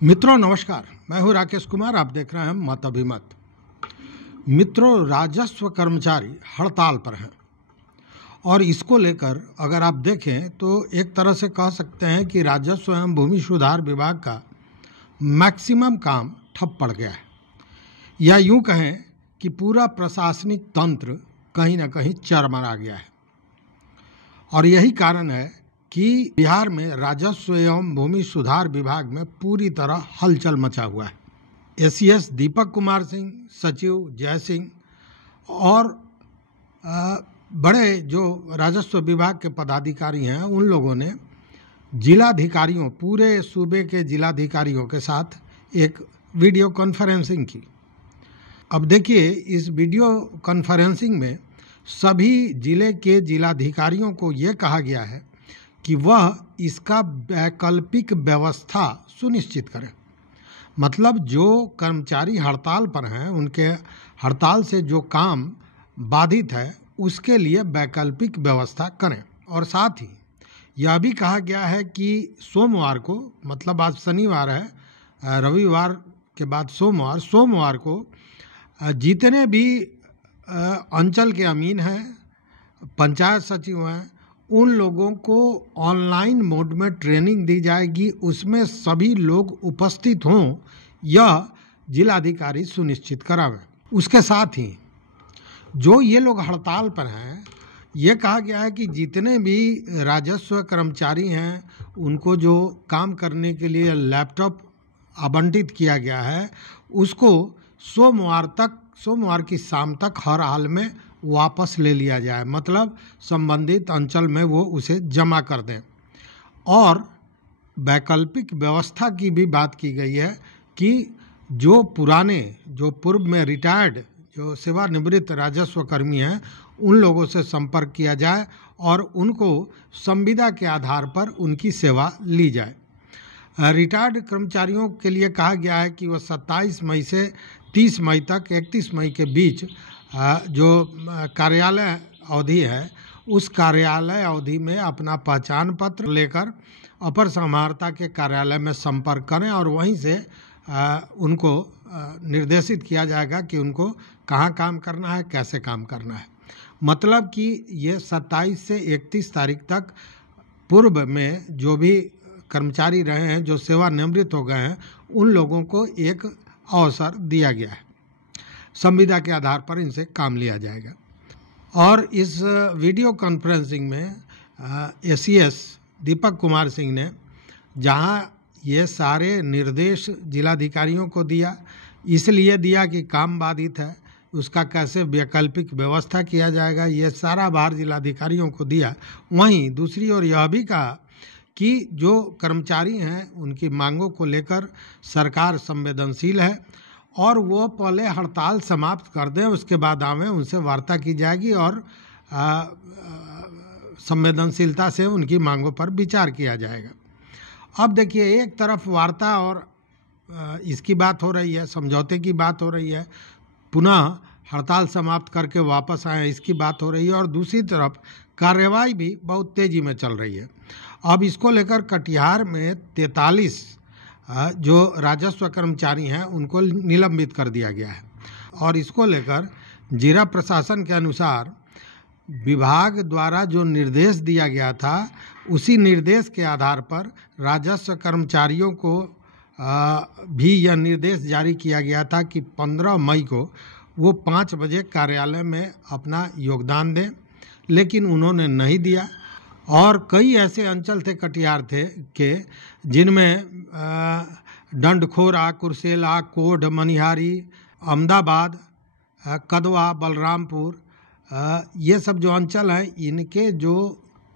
मित्रों नमस्कार, मैं हूं राकेश कुमार। आप देख रहे हैं मत अभिमत। मित्रों, राजस्व कर्मचारी हड़ताल पर हैं और इसको लेकर अगर आप देखें तो एक तरह से कह सकते हैं कि राजस्व एवं भूमि सुधार विभाग का मैक्सिमम काम ठप पड़ गया है, या यूं कहें कि पूरा प्रशासनिक तंत्र कहीं ना कहीं चरमरा गया है। और यही कारण है कि बिहार में राजस्व एवं भूमि सुधार विभाग में पूरी तरह हलचल मचा हुआ है। एसीएस दीपक कुमार सिंह, सचिव जय सिंह और बड़े जो राजस्व विभाग के पदाधिकारी हैं उन लोगों ने जिलाधिकारियों, पूरे सूबे के जिलाधिकारियों के साथ एक वीडियो कॉन्फ्रेंसिंग की। अब देखिए, इस वीडियो कॉन्फ्रेंसिंग में सभी जिले के जिलाधिकारियों को ये कहा गया है कि वह इसका वैकल्पिक व्यवस्था सुनिश्चित करें। मतलब जो कर्मचारी हड़ताल पर हैं, उनके हड़ताल से जो काम बाधित है उसके लिए वैकल्पिक व्यवस्था करें। और साथ ही यह भी कहा गया है कि सोमवार को, मतलब आज शनिवार है, रविवार के बाद सोमवार को जितने भी अंचल के अमीन हैं, पंचायत सचिव हैं, उन लोगों को ऑनलाइन मोड में ट्रेनिंग दी जाएगी। उसमें सभी लोग उपस्थित हों, यह जिलाधिकारी सुनिश्चित करावें। उसके साथ ही जो ये लोग हड़ताल पर हैं, ये कहा गया है कि जितने भी राजस्व कर्मचारी हैं उनको जो काम करने के लिए लैपटॉप आवंटित किया गया है उसको सोमवार की शाम तक हर हाल में वापस ले लिया जाए। मतलब संबंधित अंचल में वो उसे जमा कर दें। और वैकल्पिक व्यवस्था की भी बात की गई है कि जो पूर्व में रिटायर्ड, जो सेवानिवृत्त राजस्व कर्मी हैं, उन लोगों से संपर्क किया जाए और उनको संविदा के आधार पर उनकी सेवा ली जाए। रिटायर्ड कर्मचारियों के लिए कहा गया है कि वह 27 मई से 30 मई तक, 31 मई के बीच जो कार्यालय अवधि है, उस कार्यालय अवधि में अपना पहचान पत्र लेकर अपर समाहर्ता के कार्यालय में संपर्क करें और वहीं से उनको निर्देशित किया जाएगा कि उनको कहाँ काम करना है, कैसे काम करना है। मतलब कि ये 27 से 31 तारीख तक पूर्व में जो भी कर्मचारी रहे हैं, जो सेवानिवृत्त हो गए हैं, उन लोगों को एक अवसर दिया गया है। संविदा के आधार पर इनसे काम लिया जाएगा। और इस वीडियो कॉन्फ्रेंसिंग में एसीएस दीपक कुमार सिंह ने जहां ये सारे निर्देश जिलाधिकारियों को दिया, इसलिए दिया कि काम बाधित है, उसका कैसे वैकल्पिक व्यवस्था किया जाएगा, ये सारा भार जिलाधिकारियों को दिया। वहीं दूसरी ओर यह भी कहा कि जो कर्मचारी हैं उनकी मांगों को लेकर सरकार संवेदनशील है और वो पहले हड़ताल समाप्त कर दें, उसके बाद आवें, उनसे वार्ता की जाएगी और संवेदनशीलता से उनकी मांगों पर विचार किया जाएगा। अब देखिए, एक तरफ वार्ता और इसकी बात हो रही है, समझौते की बात हो रही है, पुनः हड़ताल समाप्त करके वापस आए इसकी बात हो रही है, और दूसरी तरफ कार्यवाही भी बहुत तेज़ी में चल रही है। अब इसको लेकर कटिहार में 43 जो राजस्व कर्मचारी हैं उनको निलंबित कर दिया गया है। और इसको लेकर जिला प्रशासन के अनुसार विभाग द्वारा जो निर्देश दिया गया था, उसी निर्देश के आधार पर राजस्व कर्मचारियों को भी यह निर्देश जारी किया गया था कि 15 मई को वो 5 बजे कार्यालय में अपना योगदान दें, लेकिन उन्होंने नहीं दिया। और कई ऐसे अंचल थे कटिहार के जिनमें डंडखोरा, कुर्सेला, कोढ़, मनिहारी, अहमदाबाद, कदवा, बलरामपुर, ये सब जो अंचल हैं, इनके जो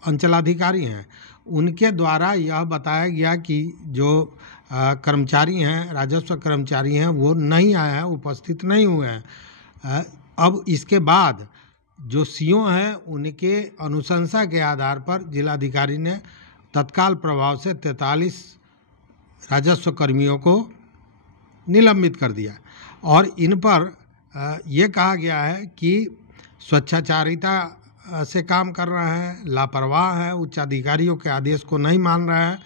अंचलाधिकारी हैं उनके द्वारा यह बताया गया कि जो कर्मचारी हैं, राजस्व कर्मचारी हैं, वो नहीं आए हैं, उपस्थित नहीं हुए हैं। अब इसके बाद जो सीओ हैं उनके अनुशंसा के आधार पर जिलाधिकारी ने तत्काल प्रभाव से 43 राजस्व कर्मियों को निलंबित कर दिया। और इन पर यह कहा गया है कि स्वेच्छाचारिता से काम कर रहे हैं, लापरवाह है, उच्च अधिकारियों के आदेश को नहीं मान रहे हैं।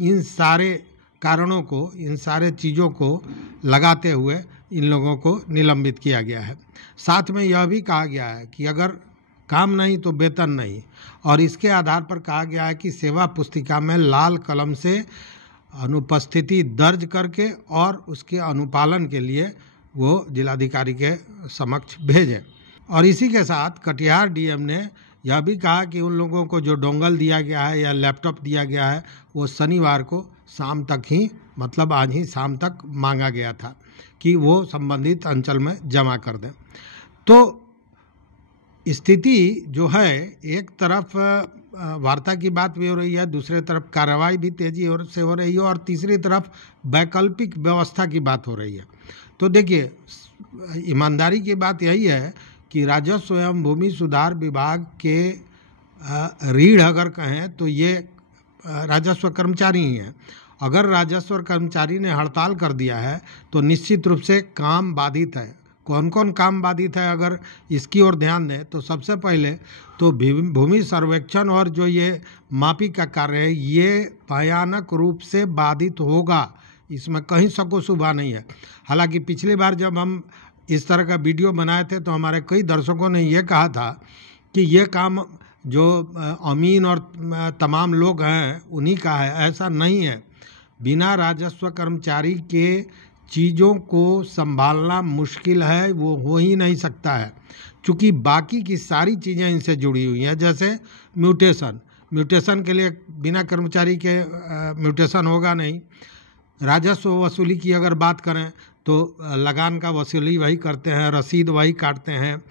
इन सारे कारणों को, इन सारे चीज़ों को लगाते हुए इन लोगों को निलंबित किया गया है। साथ में यह भी कहा गया है कि अगर काम नहीं तो वेतन नहीं, और इसके आधार पर कहा गया है कि सेवा पुस्तिका में लाल कलम से अनुपस्थिति दर्ज करके और उसके अनुपालन के लिए वो जिलाधिकारी के समक्ष भेजें। और इसी के साथ कटिहार डीएम ने यह भी कहा कि उन लोगों को जो डोंगल दिया गया है या लैपटॉप दिया गया है वो शनिवार को शाम तक ही, मतलब आज ही शाम तक मांगा गया था कि वो संबंधित अंचल में जमा कर दें। तो स्थिति जो है, एक तरफ वार्ता की बात भी हो रही है, दूसरे तरफ कार्रवाई भी तेजी से हो रही है, और तीसरी तरफ वैकल्पिक व्यवस्था की बात हो रही है। तो देखिए, ईमानदारी की बात यही है कि राजस्व एवं भूमि सुधार विभाग के रीढ़ अगर कहें तो ये राजस्व कर्मचारी ही हैं। अगर राजस्व कर्मचारी ने हड़ताल कर दिया है तो निश्चित रूप से काम बाधित है। कौन कौन काम बाधित है, अगर इसकी ओर ध्यान दें तो सबसे पहले तो भूमि सर्वेक्षण और जो ये मापी का कार्य है, ये भयानक रूप से बाधित होगा, इसमें कहीं शको शुबा नहीं है। हालांकि पिछली बार जब हम इस तरह का वीडियो बनाए थे तो हमारे कई दर्शकों ने ये कहा था कि ये काम जो अमीन और तमाम लोग हैं उन्हीं का है। ऐसा नहीं है। बिना राजस्व कर्मचारी के चीज़ों को संभालना मुश्किल है, वो हो ही नहीं सकता है, क्योंकि बाकी की सारी चीज़ें इनसे जुड़ी हुई हैं। जैसे म्यूटेशन के लिए बिना कर्मचारी के म्यूटेशन होगा नहीं। राजस्व वसूली की अगर बात करें तो लगान का वसूली वही करते हैं, रसीद वही काटते हैं,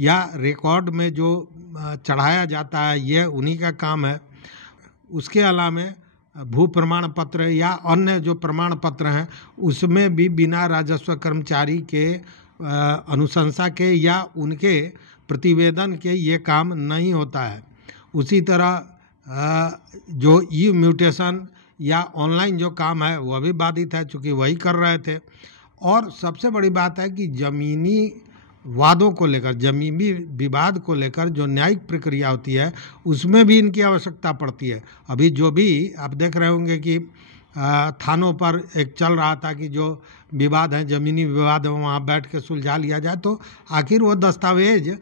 या रिकॉर्ड में जो चढ़ाया जाता है ये उन्हीं का काम है। उसके अलावा भू प्रमाण पत्र या अन्य जो प्रमाण पत्र हैं उसमें भी बिना राजस्व कर्मचारी के अनुशंसा के या उनके प्रतिवेदन के ये काम नहीं होता है। उसी तरह जो ई म्यूटेशन या ऑनलाइन जो काम है वह भी बाधित है, चूँकि वही कर रहे थे। और सबसे बड़ी बात है कि ज़मीनी वादों को लेकर, ज़मीनी विवाद को लेकर जो न्यायिक प्रक्रिया होती है उसमें भी इनकी आवश्यकता पड़ती है। अभी जो भी आप देख रहे होंगे कि थानों पर एक चल रहा था कि जो विवाद हैं, ज़मीनी विवाद है, वहाँ बैठ के सुलझा लिया जाए, तो आखिर वो दस्तावेज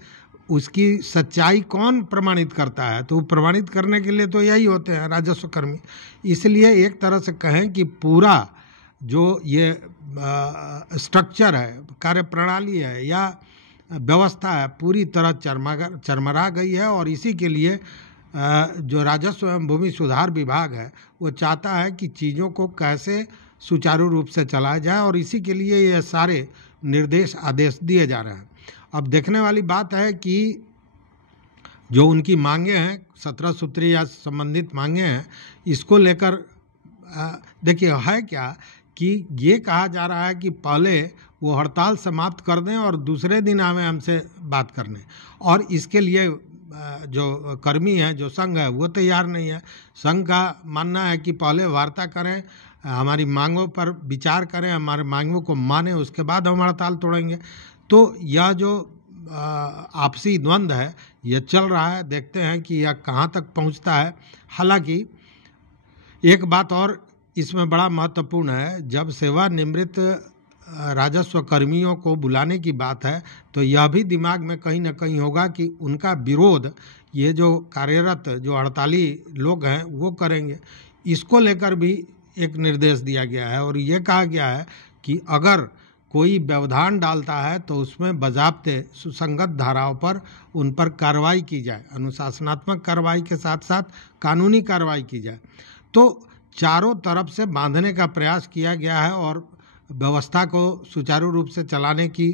उसकी सच्चाई कौन प्रमाणित करता है? तो प्रमाणित करने के लिए तो यही होते हैं राजस्व कर्मी। इसलिए एक तरह से कहें कि पूरा जो ये स्ट्रक्चर है, कार्यप्रणाली है या व्यवस्था है, पूरी तरह चरमरा गई है। और इसी के लिए जो राजस्व एवं भूमि सुधार विभाग है वो चाहता है कि चीज़ों को कैसे सुचारू रूप से चलाया जाए, और इसी के लिए ये सारे निर्देश आदेश दिए जा रहे हैं। अब देखने वाली बात है कि जो उनकी मांगे हैं, 17 सूत्री या संबंधित मांगे हैं, इसको लेकर देखिए है क्या कि ये कहा जा रहा है कि पहले वो हड़ताल समाप्त कर दें और दूसरे दिन आवे हमसे बात करने, और इसके लिए जो कर्मी हैं, जो संघ है, वो तैयार नहीं है। संघ का मानना है कि पहले वार्ता करें, हमारी मांगों पर विचार करें, हमारे मांगों को माने, उसके बाद हम हड़ताल तोड़ेंगे। तो यह जो आपसी द्वंद्व है ये चल रहा है, देखते हैं कि यह कहाँ तक पहुँचता है। हालांकि एक बात और इसमें बड़ा महत्वपूर्ण है, जब सेवानिवृत्त राजस्व कर्मियों को बुलाने की बात है तो यह भी दिमाग में कहीं ना कहीं होगा कि उनका विरोध ये जो कार्यरत जो हड़ताली लोग हैं वो करेंगे। इसको लेकर भी एक निर्देश दिया गया है और ये कहा गया है कि अगर कोई व्यवधान डालता है तो उसमें बजाब्ते सुसंगत धाराओं पर उन पर कार्रवाई की जाए, अनुशासनात्मक कार्रवाई के साथ साथ कानूनी कार्रवाई की जाए। तो चारों तरफ से बांधने का प्रयास किया गया है और व्यवस्था को सुचारू रूप से चलाने की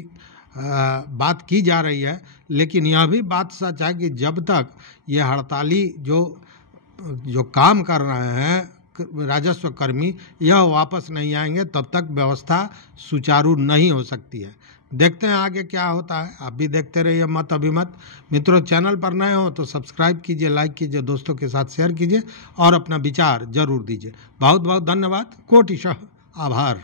बात की जा रही है। लेकिन यह भी बात सच है कि जब तक ये हड़ताली जो काम कर रहे हैं राजस्व कर्मी यह वापस नहीं आएंगे तब तक व्यवस्था सुचारू नहीं हो सकती है। देखते हैं आगे क्या होता है। आप भी देखते रहिए मत अभिमत। मित्रों, चैनल पर नए हो तो सब्सक्राइब कीजिए, लाइक कीजिए, दोस्तों के साथ शेयर कीजिए और अपना विचार जरूर दीजिए। बहुत बहुत धन्यवाद, कोटिशः आभार।